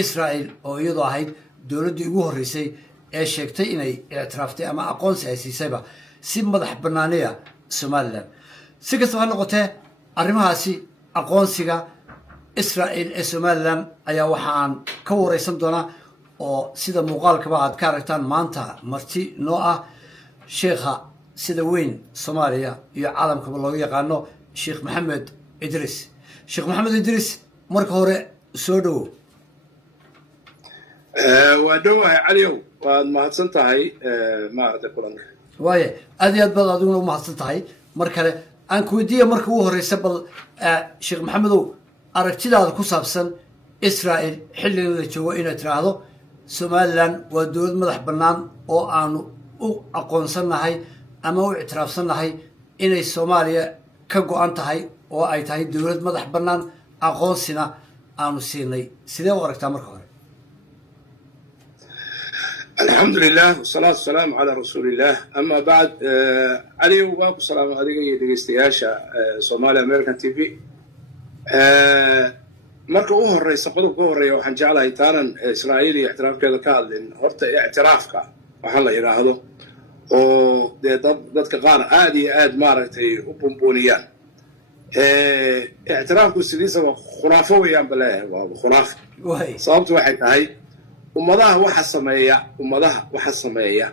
إسرائيل أو يضع هيد دولة يجوه الرئيسي شكتي إني اعترافتي أما أقون سياسي سبا سيم مدح برنانية سوماليلاند سيكس وحنا قطة أرمها سي أقون سيجا إسرائيل سوماليلاند أيا وحان كور يسمدونا أو سيدا مقال كبعد كاركتان مانتا مرتي نوع شيخا سيدا وين سوماليا يا عالم كبلوية قانو شيخ محمد إدريس شيخ محمد إدريس مرك هوري سودو ودوه عليو وما هتصنتهاي ما أتكلم واي أدي أدبل أدون ما هتصنتهاي مركله أنك وديه مرك هو ريسبل شيخ محمدو أركتي هذا كوسابسن إسرائيل حل اللي جوا إن تراهو سوماليلاند ودول مدح بنان أو أنو أو أقون سنة هاي أما أو اعتراف سنة هاي إن الصومالية كجو أنت هاي أو أي تهاي دول مدح بنان أقون سنة أنو سيني سيدا ورك تامر خير الحمد لله والصلاة والسلام على رسول الله أما بعد علي وباكو السلام عليكم دقيستياشا صومالي أمريكان تي في marka uu horeysa qodobka ugu horeeya waxaan jeclahay taanan Israa'iil iyo اعتراafkeeda ka hadlin horta اعتراafka waxa la yiraahdo oo dadka qaar aad iyo aad maaragtay u bumbuuniyaan اعتراafku sidiisa waa khuraafo weeyaan balaa waa khuraaf sababtu waxay tahay ummadaha waxa sameeya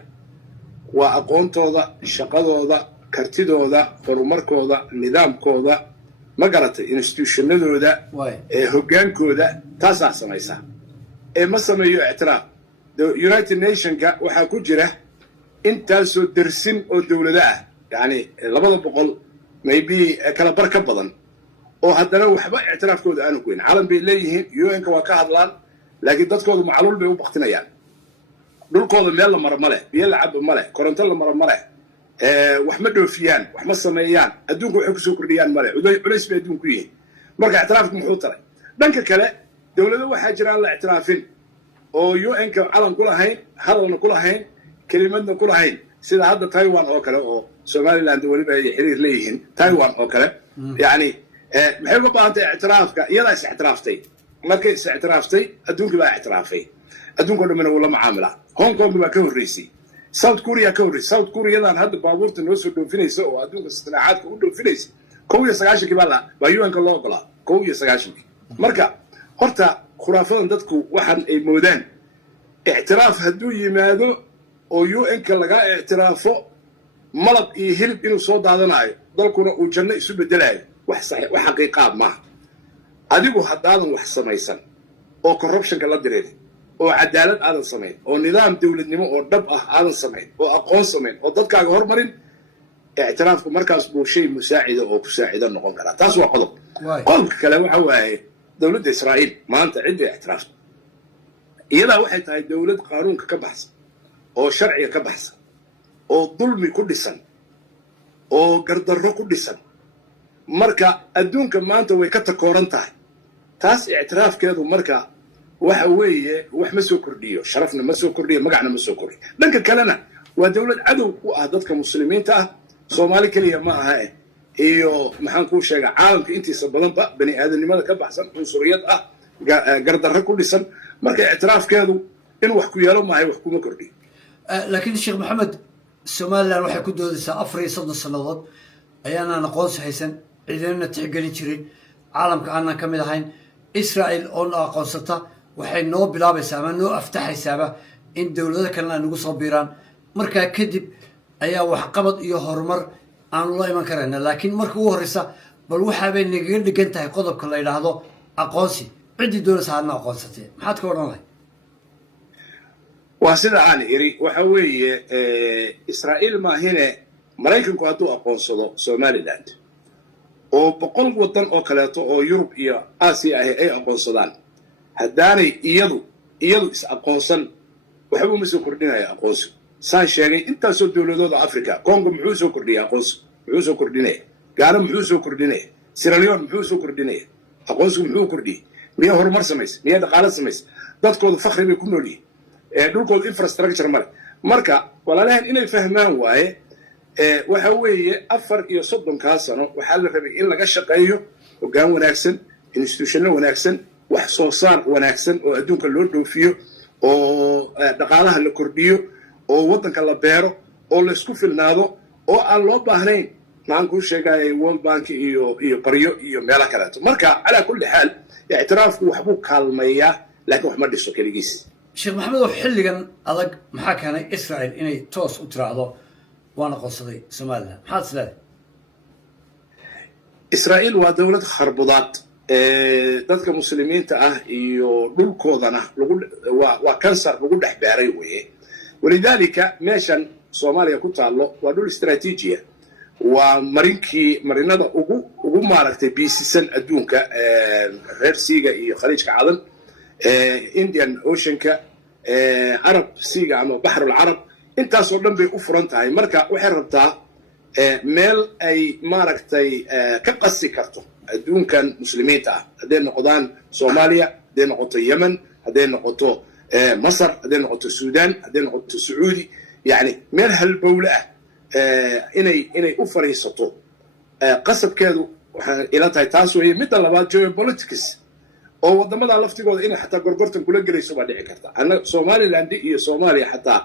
waa aqoontooda shaqadooda kartidooda horumarkooda nidaamkooda ma garatay institutionadooda hogaankooda taasaa samaysa ma sameeyo اعتراaf United Nations-ka waxaa ku jira intaasoo dersin oo dawlada ah yani 200 maybe kala bar ka badan oo haddana waxba اعتراafkooda aanu goyn caalam bay leeyihiin UN-ka waa ka hadlaan laakiin dadkoodu macluul bay u baqtinayaan dhulkooda meel la maro male biyo la cabo male koronto la maro male wax ma dhoofiyaan wax ma sameeyaan adduunku waxay ku soo kordhiyaan male culays bay adduunku yihiin marka اعتراafku muxuu taray dhanka kale dawladda waxaa jira la اعتراafin oo UN-ka calan ku lahayn hadalna ku lahayn kelimadna ku lahayn sida hadda Taiwan oo kale oo Somaliland waliba ay xiriir leeyihiin Taiwan oo kale yani maxay uga baahantay اعتراafka iyada is اعترaaftay markay is اعترaaftay adduunka baa اعتراafay adduunka dhammaan wala macaamila Hong Kong baa ka horeysay South Korea ka horeysay South Korea-dan hadda baabuurta noo soo dhoofinaysa oo adduunka sanaacadka u dhoofinaysa 19 baa UN-ka loo ogolaa 19 marka horta khuraafadan dadku waxan ay moodaan اعتراaf hadduu yimaado oo UN-ka laga اعتراafo malab iyo hilib inuu soo daadanayo dalkuna uu janno isu bedelayo wax saxiix wax xaqiiqad ma adigu haddaadan wax samaysan oo corruption-ka la direeyo oo cadaalad aadan sameyn oo nidaam dawladnimo oo dhab ah aadan sameyn oo aqoon sameyn oo dadkaaga hormarin اعتراafku markaas buu shay musaacida oo ku saacida noqon kara taas waa qodobka kale waxa waaye dawladda Israa'iil maanta cidda اعتراaf iyada waxay tahay dawlad qaanuunka ka baxsan oo sharciga ka baxsan oo dulmi ku dhisan oo gardarro ku dhisan marka adduunka maanta way ka takooran tahay taas اعتراafkeedu marka waxa weeye wax ma soo kordhiyo sharafna ma soo kordhiyo magacna ma soo kordhiyo dhanka kalena waa dawlad cadow u ah dadka muslimiinta ah Soomaali kaliya ma aha iyo maxaan ku sheegaa caalamka intiisa badan bani aadanimada ka baxsan unsuriyad ah gardarro ku dhisan marka اعتراafkeedu in wax ku yeelo maahay wax kuma kordhiyo laakiin Sheikh Maxamed Somaliland waxay ku doodaysaa 4 sanadood ayaana aqoonsi haysan ciidana tixgelin jirin caalamka aanan ka mid ahayn Israa'iil oo aqoonsata waxay noo bilaabaysaa ama noo aftaxaysaaba in dawladaha kale ay nagu soo biiraan markaa kadib ayaa wax qabad iyo horumar aan loo iman karayna laakiin marka ugu horeysa bal waxa bay naga dhigan tahay qodobka la yiraahdo aqoonsi cidii doonaysa hadna aqoonsatay maxaad ka odhan lahayd waa sida aan iri waxa weeye Israa'iil ma hine Mareykanku hadduu aqoonsado Somaliland oo 100 wadan oo kaleeto oo Yurub iyo Aasiya ay aqoonsadaan haddaanay iyadu is aqoonsan waxba ma soo kordhinaya aqoonsi saan sheegay intaasoo dawladooda Afrika Congo muxuu soo kordhiyay aqoonsi muxuu soo kordhinay Ghana muxuu soo kordhinay Sierra Leone muxuu soo kordhinay aqoonsi muxuu kordhiyay miya horumar samays miya dhaqaale samays dadkoodu fakhri bay ku nool yihiin dhulkooda infrastructure marka walaalahan inay fahmaan waaye waxa weeye 4 sano waxaa la rabay in laga shaqeeyo hoggaan wanaagsan institution wanaagsan wax soo saar wanaagsan oo adduunka loo dhoofiyo oo dhaqaalaha la kordhiyo oo waddanka la beero oo la isku filnaado oo aan loo baahnayn maxaan kuu sheegayay world bank iyo baryo iyo meelo kaleeto marka calaa kulli xaal ictiraafku waxbuu kaalmeeyaa laakiin wax ma dhiso keligiis sheekh maxamed oo xilligan adag maxaa keenay israel inay toos u tiraahdo waana qonsaday somaliland maxaad isleedahay israa'iil waa dowlad kharbudaad dadka muslimiinta ah iyo dhulkoodana waa kansar lagu dhex beeray weeye walidaalika meeshan soomaaliya ku taallo waa dhul istaraatiijiya waa marinada ugu maaragtay biisisan adduunka reer siiga iyo khaliijka cadan indian oceanka arab siiga ama baxrul carab intaasoo dhan bay u furan tahay marka waxay rabtaa meel ay maaragtay ka qasi karto adduunkan muslimiinta ah hadday noqdaan soomaaliya hadday noqoto yemen hadday noqoto masar hadday noqoto suudaan hadday noqoto sacuudi yani meel halbowle ah inay u fariisato qasabkeedu waxay ila tahay taas weeye midda labaad geopolitics oo waddamada laftigooda inay xataa gorgortan kula gelayso baa dhici karta somaliland iyo soomaaliya xataa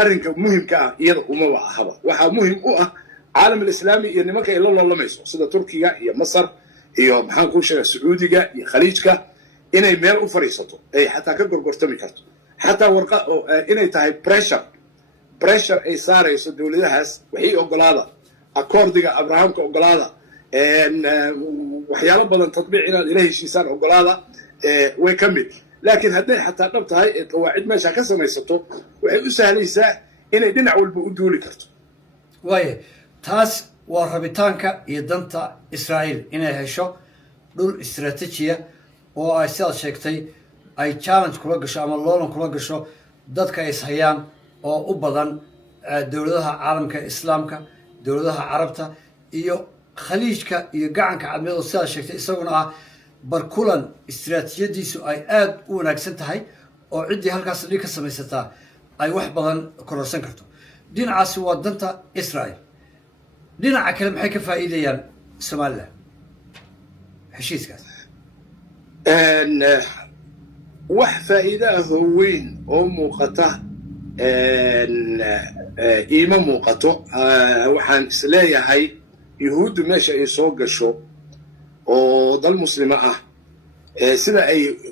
arrinka muhimka ah iyada umaba ahaba waxaa muhim u ah caalam alislaami iyo nimanka ay la loolamayso sida turkiga iyo masar iyo maxaan kuu sheega sacuudiga iyo khaliijka inay meel u fariisato ay xataa ka gorgortami karto xataa inay tahay pressure ay saarayso dowladahaas waxay ogolaada akoordiga abrahamka ogolaada waxyaalo badan tatbiic inaad ila heshiisaan ogolaada way ka mid laakiin hadday xataa dhab tahay ee qawaacid meesha ka samaysato waxay u sahlaysaa inay dhinac walba u duuli karto waaye taas waa rabitaanka iyo danta israa'iil inay hesho dhul istaraatiijiya oo ay sidaad sheegtay ay challenge kula gasho ama loolan kula gasho dadka ay ishayaan oo u badan dowladaha caalamka islaamka dowladaha carabta iyo khaliijka iyo gacanka cadmeed oo sidaad sheegtay isaguna ah barkulan istiraatiijiyadiisu ay aada u wanaagsan tahay oo ciddii halkaas dhig ka samaysataa ay wax badan kororsan karto dhinacaasi waa danta israel dhinaca kale maxay ka faa'iidayaan somaliland heshiiskaas wax faa'iido ah oo weyn oo muuqata iima muuqato waxaan isleeyahay yuhuuddu meesha ay soo gasho oo dal muslima ah sida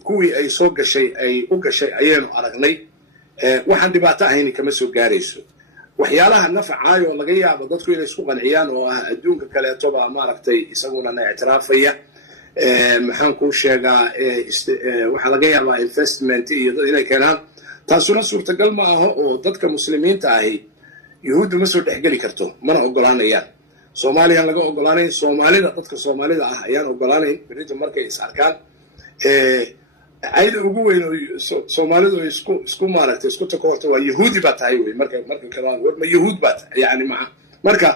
kuwii ay soo gashay ay u gashay ayaynu aragnay waxaan dhibaato ahayni kama soo gaarayso waxyaalaha nafcaayoo laga yaabo dadku inay isku qanciyaan oo ah adduunka kaleetoba maaragtay isaguna na ictiraafaya maxaan kuu sheegaa waxaa laga yaabaa investment iyo dad inay keenaan taasuna suurtagal ma aho oo dadka muslimiinta ahi yuhuuddu ma soo dhexgeli karto mana ogolaanayaan soomaaliyaan laga ogolaanayn dadka soomaalida ah ayaan ogolaanayn berito markay is arkaan ayada ugu weyn oo soomaalidu ay isku maaragtay isku takoorto waa yahuudi baa tahay wey marka ma yahuud baa tahay yani marka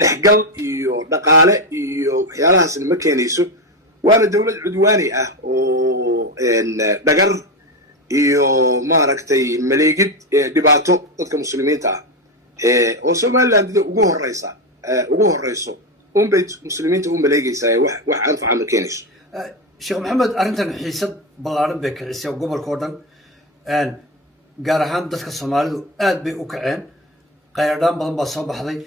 dhexgal iyo dhaqaale iyo waxyaalahaasna ma keenayso waana dowlad cudwaani ah oo dhagar iyo maaragtay maleegid dhibaato dadka muslimiinta ah oo somaliland ugu horeyso unbay muslimiinta u maleegaysaa wax anfaca ma keenayso sheekh maxamed arrintan xiisad ballaaran bay kicisay gobolka oo dhan gaar ahaan dadka soomaalidu aad bay u kaceen qayradhaan badan baa soo baxday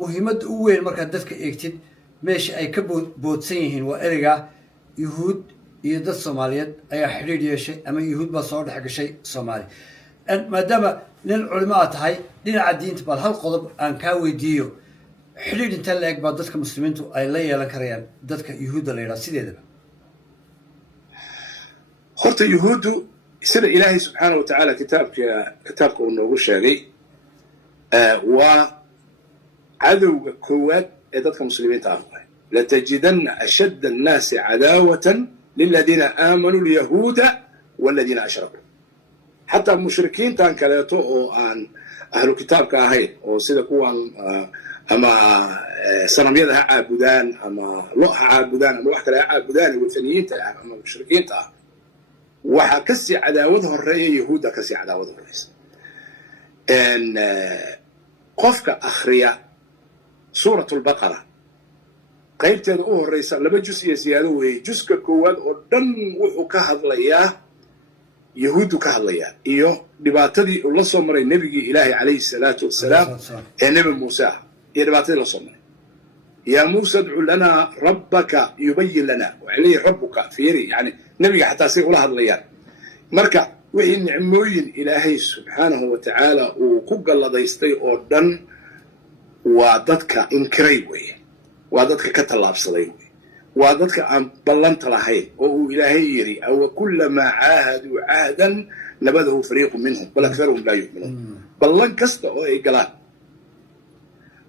muhiimadda u weyn markaad dadka eegtid meesha ay ka boodsan yihiin waa ereygaa yuhuud iyo dad soomaaliyeed ayaa xidhiidh yeeshay ama yuhuud baa soo dhex gashay soomaaliya maadaama nin culimo aad tahay dhinaca diinta baad hal qodob aan kaa weydiiyo xidhiidh inta la eg baa dadka muslimiintu ay la yeelan karayaan dadka yuhuudda la yidhaha sideedaba horta yuhuuddu sida ilaahay subxaana wa tacaala kitaabka uu noogu sheegay waa cadowga koowaad ee dadka muslimiinta ah latajidanna ashadda annaasi cadaawatan liladiina aamanuu lyahuuda waladiina ashrakuu xataa mushrikiintan kaleeto oo aan ahlu kitaabka ahayn oo sida kuwan ama sanamyada ha caabudaan ama lo ha caabudaan ama wax kale ha caabudaan wathaniyiinta ah ama mushrikiinta ah waxaa kasii cadaawad horeeya yahuudda kasii cadaawad horeysa qofka akhriya suurat lbaqara qaybteeda u horeysa 2 juz iyo siyaado weeye. Juzka koowaad oo dhan wuxuu ka hadlayaa yahuudu ka hadlayaa iyo dhibaatadii uu la soo maray nabigii ilaahay calayhi salaatu wasalaam ee nabi muuse iyo dhibaatadii la soo maray. يا موسى ادع لنا ربك يبين لنا وعليه ربك فيري يعني نبي حتى سيقول هذا الليال مركا وحي نعموين إلهي سبحانه وتعالى وكوكا الله يستي أردن وادتك إنكريوي وادتك كتلاب صليوي وادتك أن بلنت لهي وهو إلهي يري أو كلما عاهدوا عهدا نبذه فريق منهم بل أكثرهم لا يؤمنون بلن كسته وإيقلان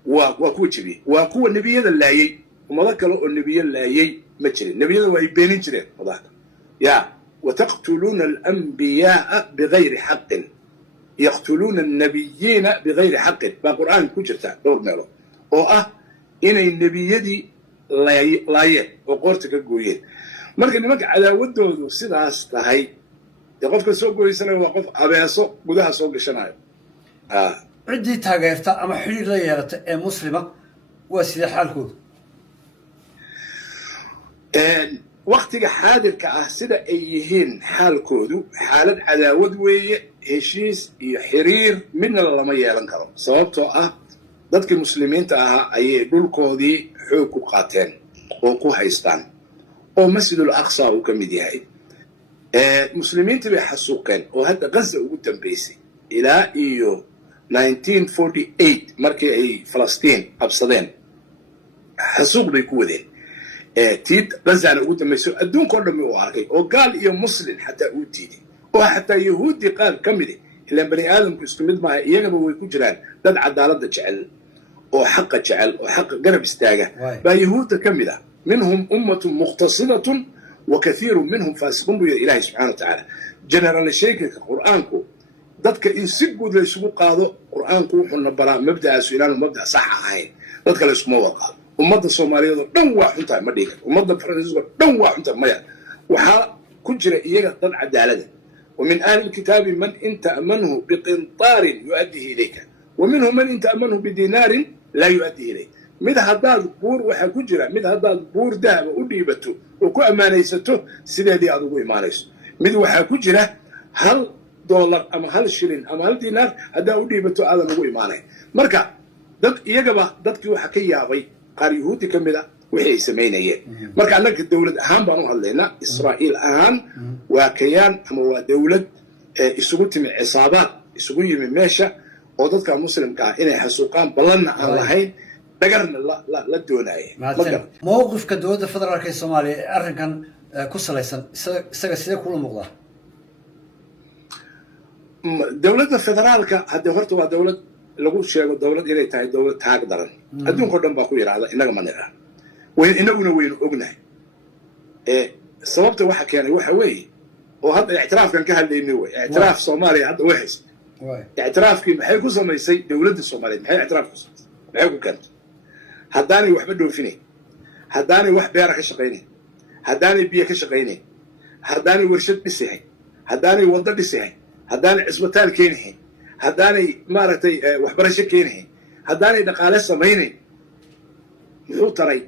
وكو جبي وكو النبي اللايي وما ذكروا النبي اللايي ما جري النبي واي بينين جري وضاك يا وتقتلون الانبياء بغير حق يقتلون النبيين بغير حق بالقران كجرتا دور ميلو او ان النبي دي لايي او قورتك غويين marka nimanka cadaawadoodu sidaas tahay qofka soo gooysan waa qof abeeso gudaha soo gashanayo عندي تاجرته أما حرير ليالته مسلمة وسيد حالكود وقت حاضر كأسدة أيهن حالكودو حالة عداوة وهشيس يحرير من الله ما يلنكرم صوابته ضدك المسلمين تاها أي دول كودي حقوقاتين وكو هايستان أو مسجد الأقصى وكمدي هاي مسلمين تبي حسوقين وهذا غزة وقدام بيسي إلى إيو 1948 markii ay Falastiin qabsadeen xasuuq bay ku wadeen tiid Gaza ugu dambeysay adduunka oo dhan uu arkay oo gaal iyo muslim xataa uu diiday oo xataa yahuudi qaar kamid ila bani aadamku isku mid ma iyaga way ku jiraan dad cadaalada jecel oo xaq jecel oo xaq garab istaaga ba yahuud kamid ah minhum ummatun muqtasidatun wa kathirun minhum fasiqun bi ilaahi subhanahu wa ta'ala general sheekha quraanku dadka in si guud la isugu qaado quraanku wuxuu nabaraa mabda'aas inaan mabda' sax ahayn dadka la isku wada ummadda Soomaaliyeed dhan waa xuntaa ma dhigan ummadda Faransiiska dhan waa xuntaa maya waxa ku jira iyaga dad cadaalad ومن أهل الكتاب من إن تأمنه بقنطار يؤديه إليك ومنهم من إن تأمنه بدينار لا يؤديه إليك مد هداد بور waxa ku jira mid hadaad buur dahab u dhiibato oo ku amaanaysato sideedii aad ugu imaanayso mid waxa ku jira hal دولار أما هل شيلين أما هل دينار هذا أودي بتو هذا نقول إيمانه مركا دك يجبا دك يوحكي يا غي قريهودي كملا وحي سمينيه مركا عندك الدولة أهم بانو هلنا إسرائيل أهم وكيان أما دولة يسقط من عصابات يسقط من ماشى ودك مسلم كا إنه حسوقان بلنا اللهين دقرنا لا الدنيا موقف كدولة الفدرالية الصومالية أركان كسليسن سجى كل مغلا دولة الفدرالية هذا هرتوا دولة لقول شيء دولة إلى تاي دولة تاج درن أدون كردن باكوير هذا إنك ما نرى وين أغنى صوبته واحد كان وحوي وهذا الاعتراف كان كهل إنه اعتراف صومالي هذا وحش اعتراف كي محيي كوسا ما يصير دولة الصومالية محيي اعتراف كوسا محيي كنت هداني وحبدو فيني هداني وح بيرك كشقيني هداني بيا كشقيني هداني ورشد بسيحي هداني وضد بسيحي هداني عصبتال كينهي هداني مارتي وحبرشة كينهي هداني دقالة سميني محو تري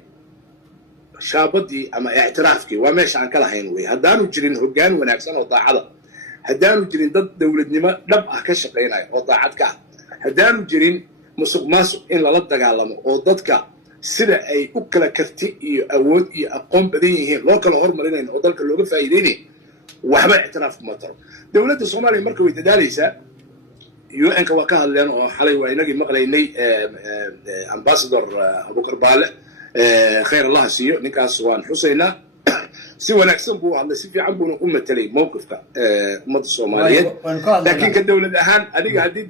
شابدي أما اعترافكي وماش عن كلا هينوي هدانو جرين هجان وناكسان وضاعضة هدانو جرين ضد دولة نما نبقى كشقيناي وضاعدك هدانو جرين مسوق ماسو إن لا دقالمو وضدك سida ay u kala karti iyo awood iyo aqoon badan yihiin loo kala hormarinay oo dalka looga faa'iideeyay waxba اعتراف ma taro dawladda Soomaaliya markay way dadaalaysaa UN-ka waa ka hadleen oo xalay waa inagii maqlaynay ambassador Abu Karbale khayr Allah siiyo ninkaas waan xuseynaa si wanaagsan buu hadlay si fiican buu u matalay mowqifka ummadda Soomaaliyeed laakiin ka dawlad ahaan adiga hadii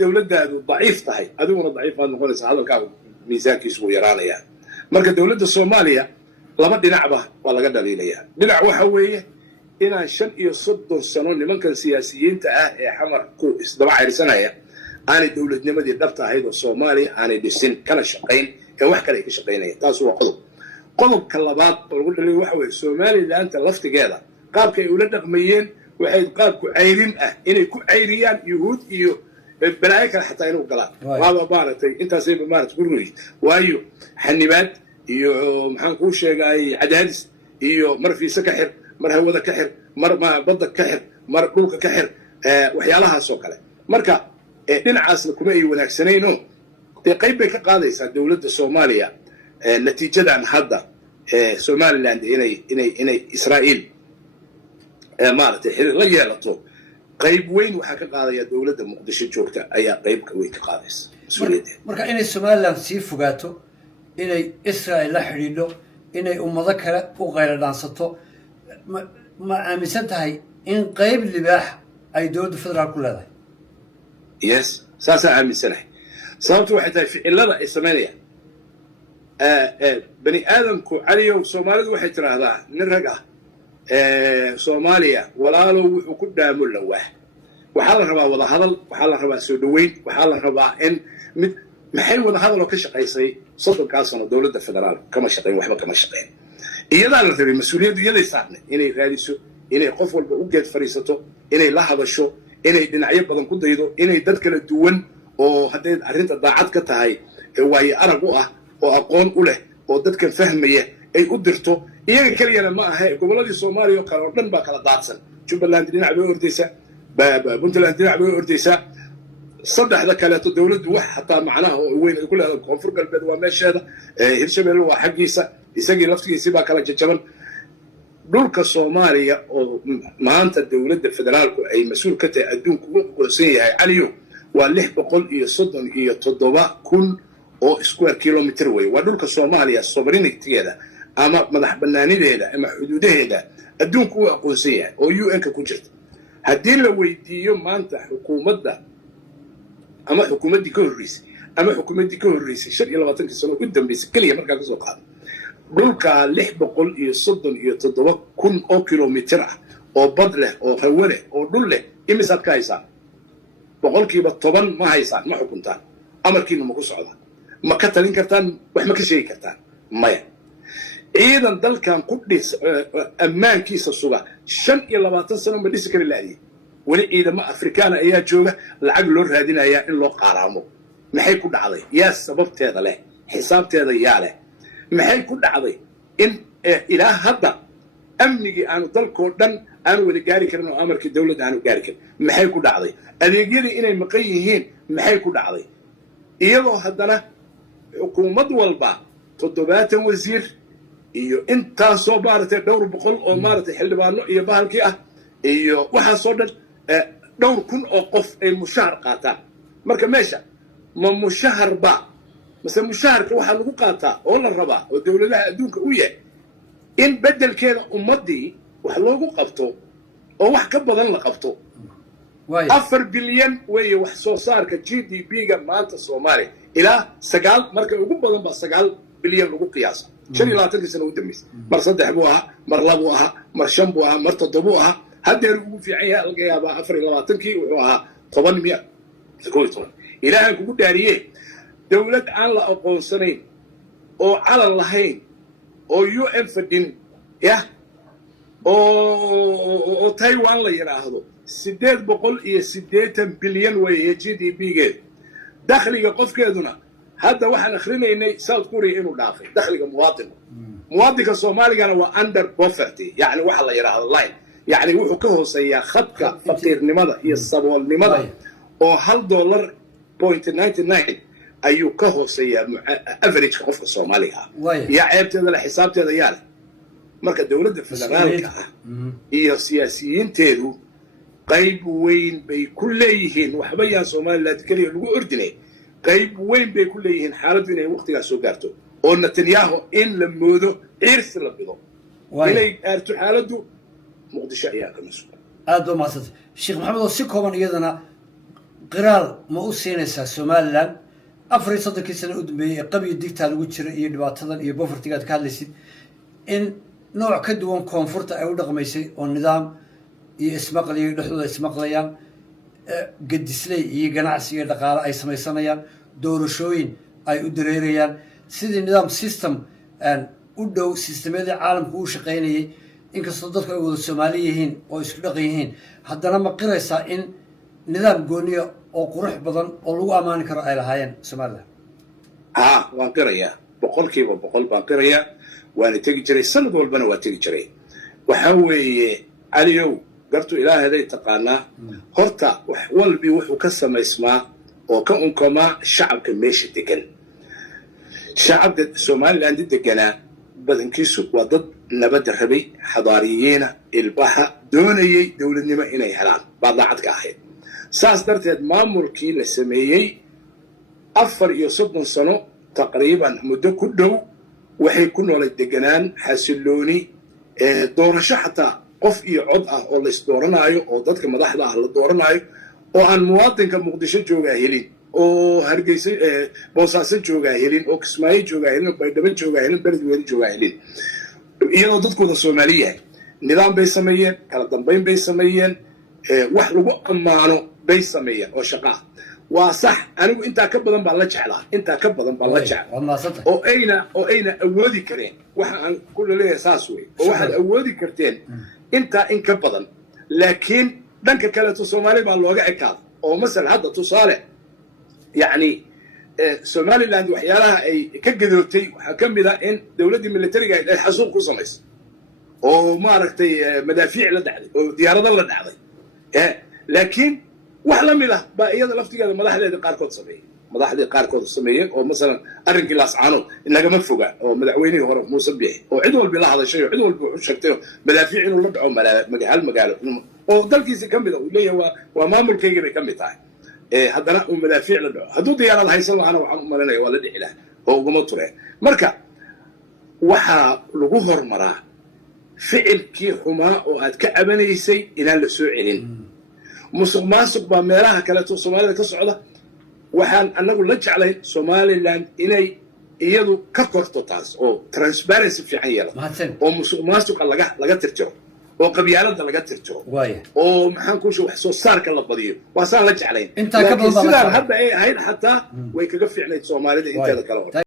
dawladdaadu daciif tahay adiguna daciif aad noqonaysaa hadalkaaga miisaankiisu wuu yaraanayaa marka dawladda Soomaaliya laba dhinacba waa laga dhaliilaya dhinac waxa weeye inaan 35 sano nimankan siyaasiyiinta ah ee xamar ku isdaba cayrisanaya aanay dawladnimadii dhabta ahayd oo Soomaaliya aanay dhisin kana shaqayn ee wax kale ay ka shaqaynayaan taas waa qodobka labaad oo lagu dhaliilay waxa weeye Soomaaliland laftigeeda qaabka ay ula dhaqmayeen waxay qaabku cayrin ah inay ku cayriyaan yuhuud iyo balaayo kale xataa inuu galaan waaba maaragtay intaasayba maaragtay ku ruuyi waayo xanibaad iyo maxaan kuu sheegay cadaadis iyo mar fiisa ka xir mar hawada ka xir mar badda ka xir mar dhulka ka xir waxyaalahaasoo kale marka dhinacaasna kuma ay wanaagsanayno dee qayb bay ka qaadaysaa dowladda soomaaliya natiijadan hadda somaliland inay israa'iil maaragtay xiriir la yeelato qayb weyn waxaa ka qaadaya dowladda muqdisho joogta ayaa qayb weyn ka qaadaysa mas-uuliyaddeeda marka inay somaliland sii fogaato inay israel la xidhiidho inay ummado kale u qaylo dhaansato ma aaminsan tahay in qayb libaax ay dowladda federaal ku leedahay yes saasaa aaminsanahay sababtu waxay tahay ficilada ay samaynayaan bani aadamku caliyow soomaalidu waxay tiraahdaa nin rag ah soomaaliya walaalow wuxuu ku dhaamo lawaah waxaa la rabaa wada hadal waxaa la rabaa soo dhaweyn waxaa la rabaa in mid maxay wada hadaloo ka shaqaysay 30 sano dowladda federaal kama shaqayn waxba kama shaqayn iyadaa la rabay mas-uuliyaddu iyaday saarnay inay raadiso inay qof walba u geed fadhiisato inay la hadasho inay dhinacyo badan ku daydo inay dad kala duwan oo hadday arrinta daacad ka tahay waayo arag u ah oo aqoon u leh oo dadkan fahmaya ay u dirto iyaga keliyana ma aha gobolladii soomaaliya oo kale oo dhan baa kala daadsan jubbaland dhinac bay ordaysaa puntland dhinac bay ordaysaa saddexda kaleeto dowladdu wax hataa macnaha oo weyn ay ku leedahay koonfur galbeed waa meesheeda hirshabelle waa xaggiisa isagii laftigiisii baa kala jajaban dhulka soomaaliya oo maanta dowladda federaalku ay mas-uul ka tahay adduunku u aqoonsan yahay caliyo waa 637,000 oo square kilometer wey waa dhulka soomaaliya sovereignty-geeda ama madax banaanideeda ama xuduudaheeda adduunku u aqoonsan yahay oo UN-ka ku jirta haddii la weydiiyo maanta xukuumadda ama xukuumaddii ka horreysay ama xukuumaddii ka horreysay 25 sano u dambeysay keliya markaa kasoo qaado dhulka 637,000 oo kilomitir ah oo bad leh oo hawo leh oo dhul leh imisaad ka haysaan 10% ma haysaan ma xukuntaan amarkiina ma ku socdaan ma ka talin kartaan wax ma ka sheegi kartaan maya ciidan dalkan ku dhis ammaankiisa suga 25 sano ma dhisi kari laayay weli ciidamo afrikaana ayaa jooga lacag loo raadinayaa in loo qaaraamo maxay ku dhacday yaa sababteeda leh xisaabteeda yaa leh maxay ku dhacday in ilaa hadda amnigii aanu dalkoo dhan aanu wada gaari karin oo amarkii dowladda aanu gaari karin maxay ku dhacday adeegyadii inay maqan yihiin maxay ku dhacday iyadoo haddana xukuumad walba 70 wasiir iyo intaasoo maaragtay dhowr boqol oo maaragtay xildhibaano iyo bahalkii ah iyo waxaasoo dhan dhowr kun oo qof ay mushahar qaataan marka meesha ma mushahar ba mase mushaharka waxaa lagu qaataa oo la rabaa oo dowladaha adduunka u yahay in beddelkeeda ummaddii wax loogu qabto oo wax ka badan la qabto 4 bilyan weeye wax soo saarka GDP-ga maanta Soomaaliya ilaa 9 marka ugu badan ba 9 bilyan lagu qiyaasa 25 sano u dambeysay mar 3 buu ahaa mar 2 buu ahaa mar 5 buu ahaa mar 7 buu ahaa haddeer ugu fiican yahay laga yaabaa 24kii wuxuu ahaa 700 ilaahay kugu dhaariyay dowlad aan la aqoonsanayn oo calan lahayn oo UN fadhin ya oo Taiwan la yiraahdo 880 bilyan weeye GDP-geed dakhliga qofkeeduna hadda waxaan akhrinaynay South Korea inuu dhaafay dakhliga muwaadinka Soomaaligana waa under poverty yani waxa la yiraahdo line yani wuxuu ka hooseeyaa khadka faqiirnimada iyo saboolnimada oo $1.99 ayuu ka hooseeyaa average qofka Soomaaliga ya ceebteeda la xisaabteeda yaala marka dowladda federaalka ah iyo siyaasiyiinteedu qayb weyn bay ku leeyihiin waxba yaa Soomaaliland kaliya lagu ordinay qayb weyn bay ku leeyihiin xaaladdu inay waqtigaas soo gaarto oo Netanyahu in la moodo ciirsi la bido inay gaarto xaaladdu muqdisho ayaa ka masuul aad u maasad Sheekh Maxamed oo si kooban iyadana qiraal ma u siinaysaa Somaliland 4 sano u dambeeyay qabiyo digta lagu jiro iyo dhibaatadan iyo poverty-ga ka hadlaysid in nooc ka duwan koonfurta ay u dhaqmaysay oo nidaam iyo ismaqliyo dhexdooda ismaqlayaan gadisley iyo ganacsi iyo dhaqaale ay samaysanayaan doorashooyin ay u dareerayaan sidii nidaam system u dhow sisteemyada caalamku u shaqaynayay inkastoo dadku ay wada Soomaali yihiin oo isku dhaqan yihiin haddana ma qiraysaa in nidaam gooniyo oo qurux badan oo lagu ammaani karo ay lahaayeen Soomaaliland waan qirayaa boqolkiiba boqol baan qirayaa waana tegi jiray sanad walbana waa tegi jiray waxaa weeye caliyow gartu ilaahaday taqaanaa horta wax walbi wuxuu ka samaysmaa oo ka unkamaa shacabka meesha degan shacabka Soomaaliland deganaa badankiisu waa dad nabad rabay xadaariyiina ilbaha doonayay dawladnimo inay helaan baadacad ka ahayd saas darteed maamulkii la sameeyay 34 sano taqriiban muddo ku dhow waxay ku noolay deganaan xasilooni doorasho xataa qof iyo cod ah oo la isdooranaayo oo dadka madaxda ah la dooranaayo oo aan muwaadinka muqdisho joogaa helin oo hargeysa boosaaso joogaa helin oo kismaayo joogaa helin oo baydhabo joogaa helin beledweyne joogaa helin iyadoo dadkooda Soomaali yahay nidaam bay sameeyeen kala dambeyn bay sameeyeen wax lagu ammaano bay sameeyeen oo shaqo ah waa sax anigu intaa ka badan baan la jeclaa intaa ka badan baan la jeclaa oo ayna awoodi kareen waxa aan ku leeyahay saas weey oo waxaad awoodi karteen intaa in ka badan laakiin dhanka kale Soomaali baa looga ekaad oo masal hadda tusaale يعني Somaliland waxyaalaha ay ka gadootay waxa kamid ah in dawladda militariga ay xasuuq ku sameysay oo maaragtay madaafiic la dhacday oo diyaarado la dhacday laakiin wax la mid ah baa iyada laftigeeda madaxdeeda qaarkood sameeyeen oo mesela arrinkii laascaano inagama foga oo madaxweynihii hore Muuse Biixi oo cid walba la hadashay oo cid walba u sheegtay madaafiic inuu la dhaco magaalo oo dalkiisa kamid ah uu leeyahay waa maamulkayga bay kamid tahay haddana uu madaafiic la dhaco hadduu diyaarad haysan lahaana waxaan u malinaya waa la dhici lahaa oo ugama tureen marka waxaa lagu hormaraa ficilkii xumaa oo aad ka cabanaysay inaan la soo celin musuq maasuq baa meelaha kaleeto Soomaalida ka socda waxaan anagu la jeclay Somaliland inay iyadu ka korto taas oo transparency fiican yeelato oo musuq maasuqa laga tirtiro oo qabyaalada laga tirtiro oo maxaan ku wax soo saarka la badiyo waa saan la jeclayn inta ka badan hadda ay ahayd xataa way kaga fiicnayd Soomaalida inteeda kale